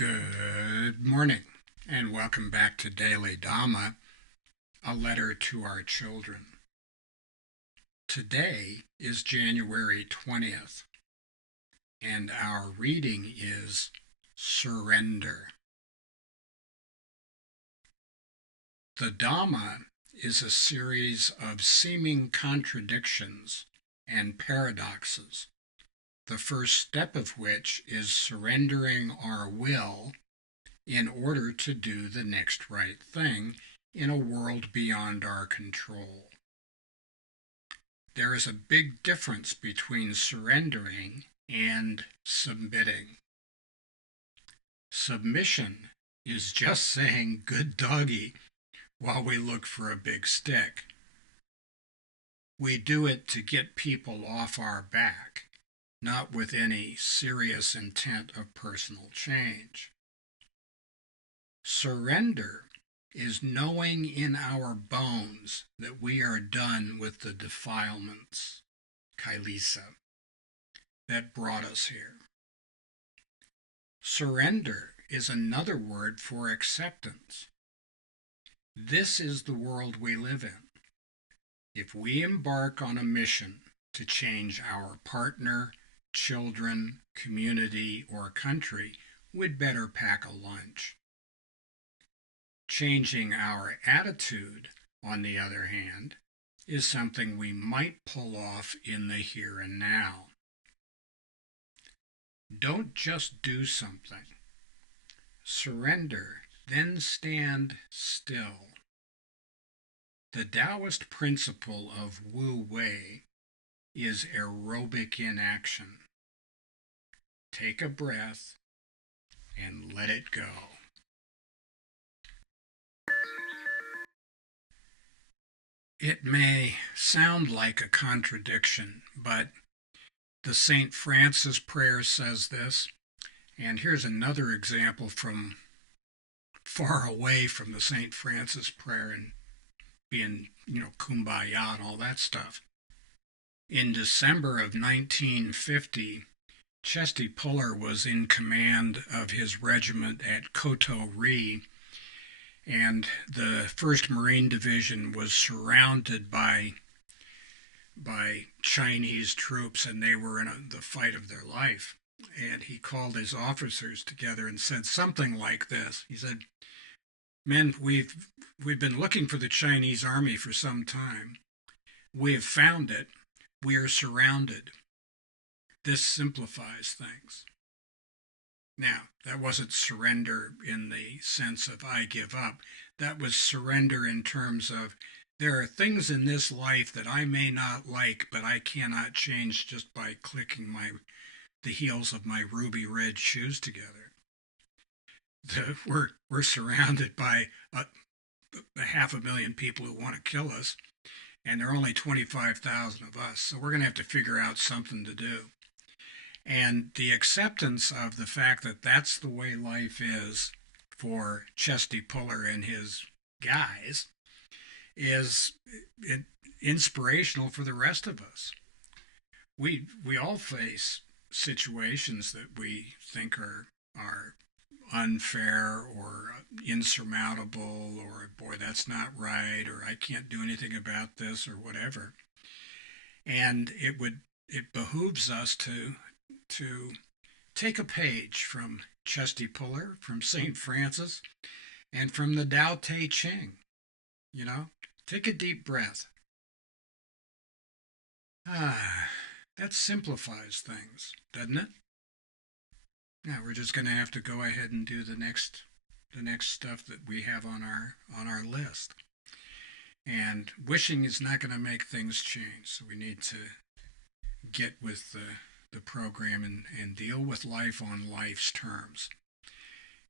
Good morning, and welcome back to Daily Dhamma, a letter to our children. Today is January 20th, and our reading is Surrender. The Dhamma is a series of seeming contradictions and paradoxes, the first step of which is surrendering our will in order to do the next right thing in a world beyond our control. There is a big difference between surrendering and submitting. Submission is just saying good doggy while we look for a big stick. We do it to get people off our back, not with any serious intent of personal change. Surrender is knowing in our bones that we are done with the defilements, kilesa, that brought us here. Surrender is another word for acceptance. This is the world we live in. If we embark on a mission to change our partner, children, community, or country, we'd better pack a lunch. Changing our attitude, on the other hand, is something we might pull off in the here and now. Don't just do something. Surrender, then stand still. The Taoist principle of Wu Wei is aerobic inaction. Take a breath and let it go. It may sound like a contradiction, but the St. Francis prayer says this, and here's another example from far away from the St. Francis prayer and being, kumbaya and all that stuff. In December of 1950, Chesty Puller was in command of his regiment at Koto Ri, and the 1st Marine Division was surrounded by Chinese troops, and they were in the fight of their life. And he called his officers together and said something like this. He said, "Men, we've been looking for the Chinese army for some time. We have found it. We are surrounded. This simplifies things." Now, that wasn't surrender in the sense of I give up. That was surrender in terms of there are things in this life that I may not like, but I cannot change just by clicking the heels of my ruby red shoes together. We're surrounded by a 500,000 people who want to kill us, and there are only 25,000 of us, so we're going to have to figure out something to do. And the acceptance of the fact that that's the way life is for Chesty Puller and his guys is inspirational for the rest of us. We all face situations that we think are unfair or insurmountable, or boy, that's not right, or I can't do anything about this, or whatever. And it behooves us to take a page from Chesty Puller, from St. Francis, and from the Tao Te Ching. Take a deep breath. That simplifies things, doesn't it? Now we're just going to have to go ahead and do the next stuff that we have on our list. And wishing is not going to make things change, so we need to get with the program and deal with life on life's terms.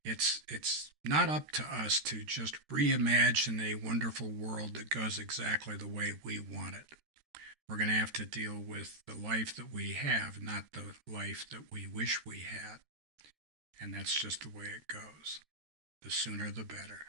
It's not up to us to just reimagine a wonderful world that goes exactly the way we want it. We're going to have to deal with the life that we have, not the life that we wish we had. And that's just the way it goes. The sooner the better.